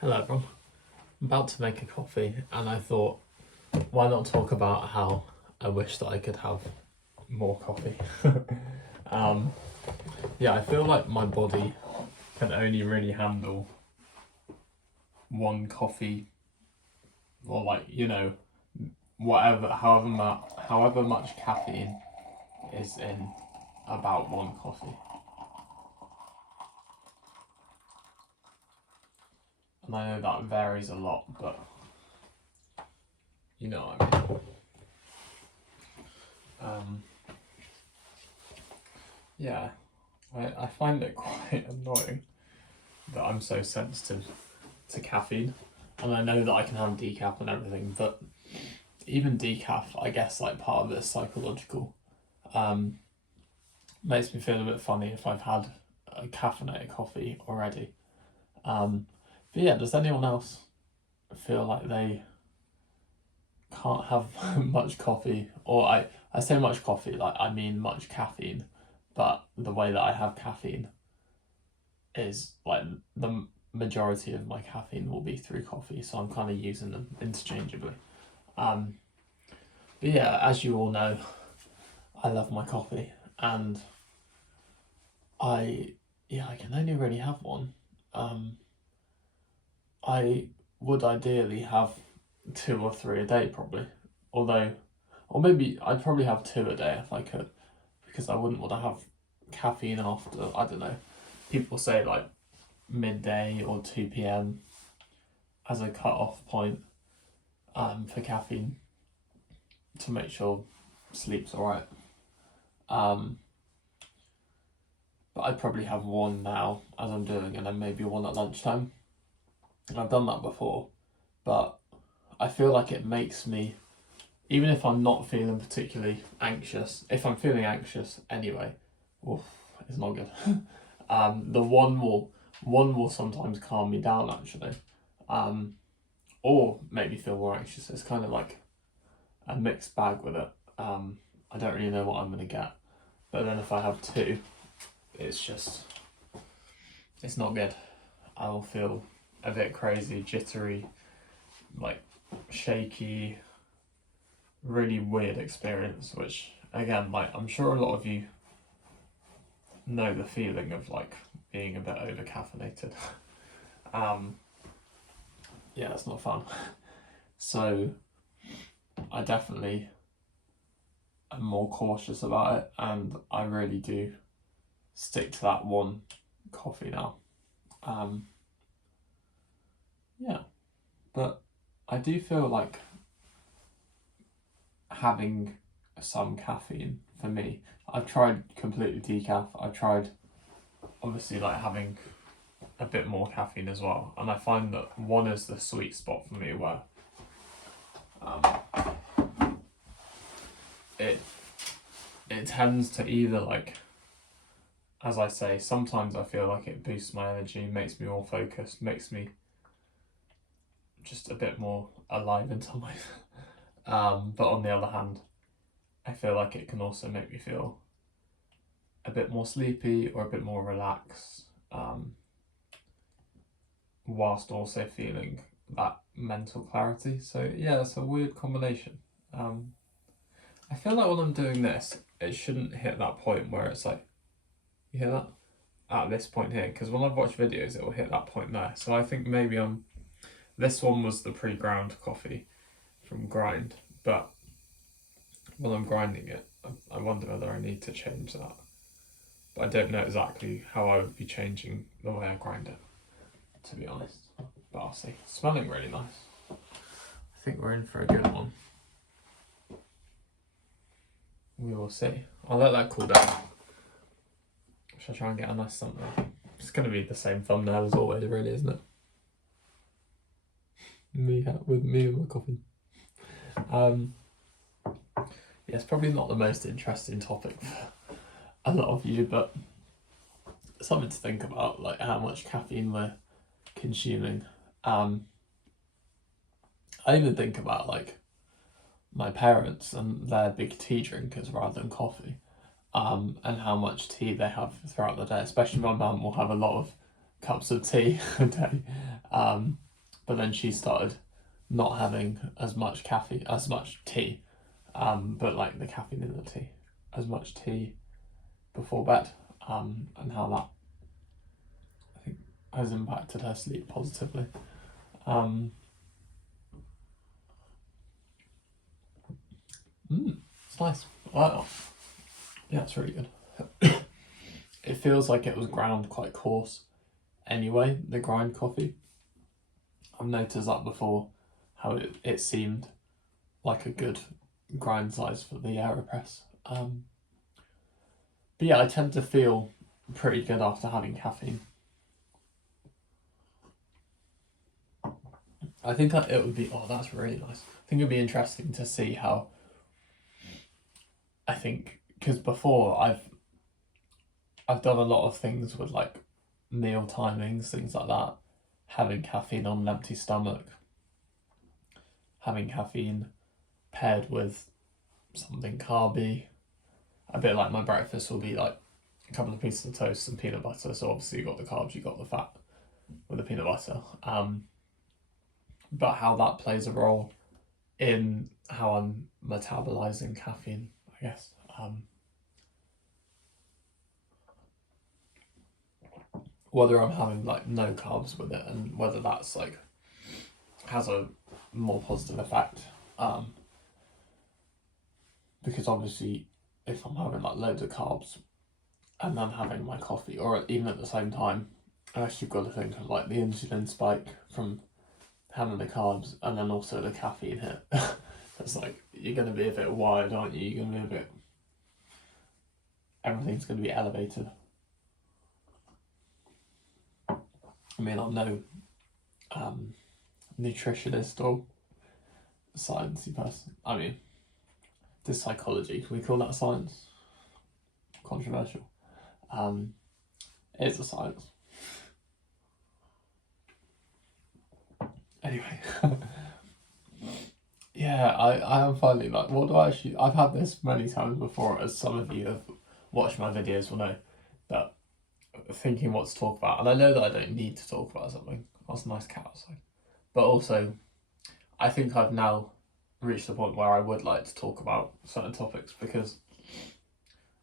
Hello everyone. I'm about to make a coffee and I thought, why not talk about how I wish that I could have more coffee. um, yeah, I feel like my body can only really handle one coffee or however much caffeine is in about one coffee. And I know that varies a lot, but you know what I mean. Yeah, I find it quite annoying that I'm so sensitive to caffeine, and I know that I can have decaf and everything, but even decaf, I guess like part of it is psychological. Makes me feel a bit funny if I've had a caffeinated coffee already. But yeah, does anyone else feel like they can't have much coffee? Or I say much coffee, like I mean much caffeine, but the way that I have caffeine is like the majority of my caffeine will be through coffee, so I'm kind of using them interchangeably. But yeah, as you all know, I love my coffee, and I can only really have one. I would ideally have two or three a day probably, or maybe I'd probably have two a day if I could, because I wouldn't want to have caffeine after, I don't know, people say like midday or 2 p.m. as a cut-off point for caffeine to make sure sleep's alright. But I'd probably have one now as I'm doing, and then maybe one at lunchtime. And I've done that before, but I feel like it makes me, even if I'm not feeling particularly anxious, if I'm feeling anxious anyway, oof, it's not good. The one will sometimes calm me down actually, or make me feel more anxious. It's kind of like a mixed bag with it. I don't really know what I'm gonna get, but then if I have two, it's not good. I'll feel a bit crazy, jittery, like shaky, really weird experience, which again, like I'm sure a lot of you know the feeling of like being a bit over caffeinated. Yeah, it's not fun. So I definitely am more cautious about it, and I really do stick to that one coffee now. Yeah, but I do feel like having some caffeine for me. I've tried completely decaf. I've tried obviously like having a bit more caffeine as well, and I find that one is the sweet spot for me where it tends to either like, as I say, sometimes I feel like it boosts my energy, makes me more focused, makes me just a bit more alive in some ways. But on the other hand, I feel like it can also make me feel a bit more sleepy or a bit more relaxed, whilst also feeling that mental clarity. So yeah, it's a weird combination. I feel like when I'm doing this, it shouldn't hit that point where it's like, you hear that? At this point here, because when I've watched videos, it will hit that point there. So I think maybe this one was the pre-ground coffee from Grind, but when I'm grinding it, I wonder whether I need to change that. But I don't know exactly how I would be changing the way I grind it, to be honest. But I'll see. It's smelling really nice. I think we're in for a good one. We will see. I'll let that cool down. Should I try and get a nice thumbnail? It's going to be the same thumbnail as always, really, isn't it? Me with me and my coffee. Yeah, it's probably not the most interesting topic for a lot of you, but something to think about, like how much caffeine we're consuming. I even think about like my parents and their big tea drinkers rather than coffee, and how much tea they have throughout the day. Especially my mum will have a lot of cups of tea a day, but then she started not having as much tea, but like the caffeine in the tea, as much tea before bed, and how that I think has impacted her sleep positively. It's nice. Wow. Yeah, it's really good. It feels like it was ground quite coarse anyway, the grind coffee. I've noticed that before, how it seemed like a good grind size for the AeroPress. But yeah, I tend to feel pretty good after having caffeine. I think it would be, oh, that's really nice. I think it'd be interesting to see how, I think, because before I've done a lot of things with like meal timings, things like that, having caffeine on an empty stomach, having caffeine paired with something carby. A bit like my breakfast will be like a couple of pieces of toast and peanut butter. So obviously you got the carbs, you got the fat with the peanut butter. But how that plays a role in how I'm metabolizing caffeine, I guess. Whether I'm having like no carbs with it, and whether that's like has a more positive effect. Because obviously, if I'm having like loads of carbs and then having my coffee, or even at the same time, I actually got to think of like the insulin spike from having the carbs and then also the caffeine hit. It's like you're going to be a bit wired, aren't you? You're going to be a bit. Everything's going to be elevated. I mean, I'm no nutritionist or sciencey person. I mean, this psychology, can we call that science? Controversial. It's a science. Anyway. Yeah, I am finding like, what do I actually, I've had this many times before, as some of you have watched my videos will know, that thinking what to talk about, and I know that I don't need to talk about something. That's a nice cat outside. But also, I think I've now reached the point where I would like to talk about certain topics, because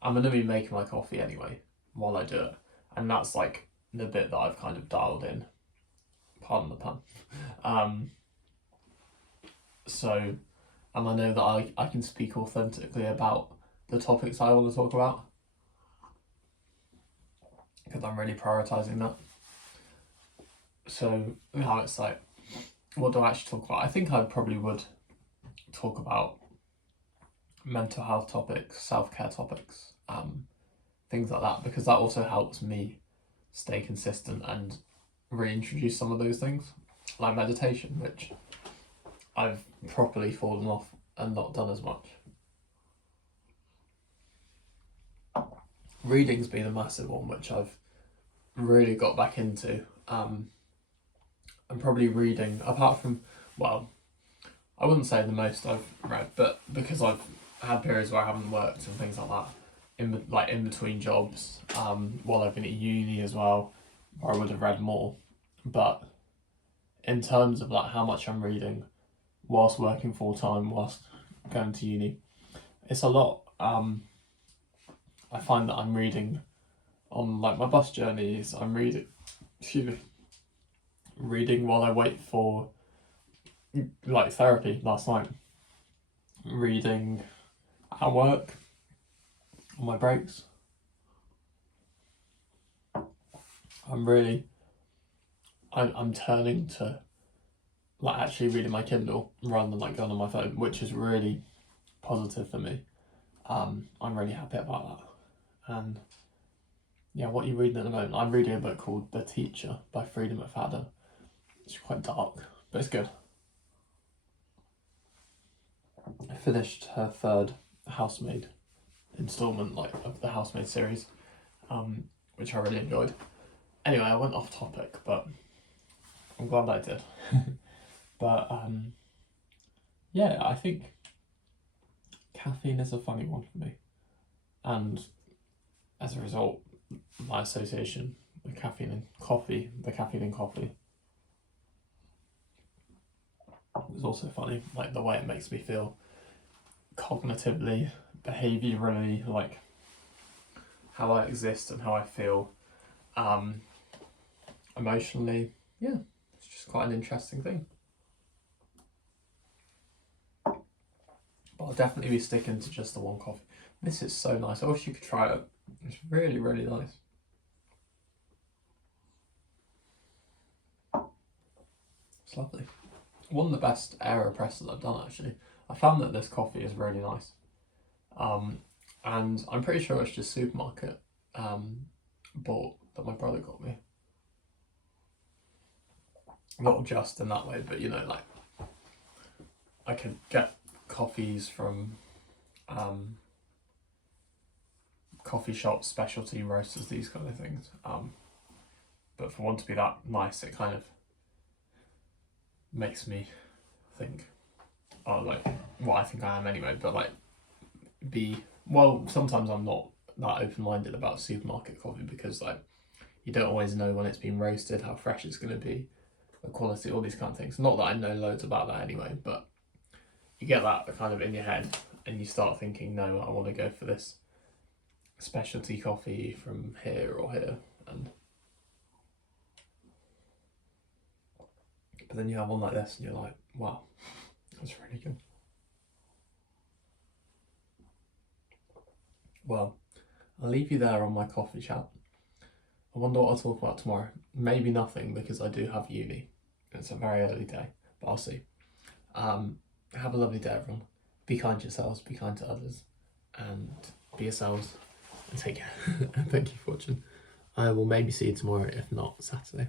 I'm going to be making my coffee anyway while I do it, and that's like the bit that I've kind of dialed in. Pardon the pun. So, and I know that I can speak authentically about the topics I want to talk about, because I'm really prioritising that. So now it's like, what do I actually talk about? I think I probably would talk about mental health topics, self-care topics, things like that, because that also helps me stay consistent and reintroduce some of those things, like meditation, which I've properly fallen off and not done as much. Reading's been a massive one, which I've really got back into. I'm probably reading, apart from, well, I wouldn't say the most I've read, but because I've had periods where I haven't worked and things like that, in between jobs, while I've been at uni as well, where I would have read more. But in terms of like how much I'm reading whilst working full time, whilst going to uni, it's a lot. I find that I'm reading on like my bus journeys. I'm reading while I wait for like therapy last night. Reading at work on my breaks. I'm turning to like actually reading my Kindle rather than like going on my phone, which is really positive for me. I'm really happy about that. And yeah, what are you reading at the moment? I'm reading a book called The Teacher by Frida McFadden. It's quite dark, but it's good. I finished her third Housemaid installment, like of the Housemaid series, which I really enjoyed. Anyway, I went off topic, but I'm glad I did. But yeah, I think caffeine is a funny one for me, and as a result, my association with caffeine in coffee, the caffeine in coffee, is also funny, like the way it makes me feel cognitively, behaviourally, like how I exist and how I feel emotionally. Yeah, it's just quite an interesting thing. But I'll definitely be sticking to just the one coffee. This is so nice. I wish you could try it. It's really, really nice. It's lovely. One of the best AeroPresses I've done, actually. I found that this coffee is really nice. And I'm pretty sure it's just supermarket bought that my brother got me. Not just in that way, but you know, like I could get coffees from coffee shops, specialty roasters, these kind of things. But for one to be that nice, it kind of makes me think, oh, like what I think I am anyway. But like, sometimes I'm not that open-minded about supermarket coffee because like you don't always know when it's been roasted, how fresh it's going to be, the quality, all these kind of things. Not that I know loads about that anyway, but you get that kind of in your head and you start thinking, no, I want to go for this specialty coffee from here or here. But then you have one like this and you're like, wow, that's really good. Well, I'll leave you there on my coffee chat. I wonder what I'll talk about tomorrow. Maybe nothing because I do have uni. It's a very early day, but I'll see. Have a lovely day, everyone. Be kind to yourselves, be kind to others, and be yourselves, and take care. And thank you for watching. I will maybe see you tomorrow, if not Saturday.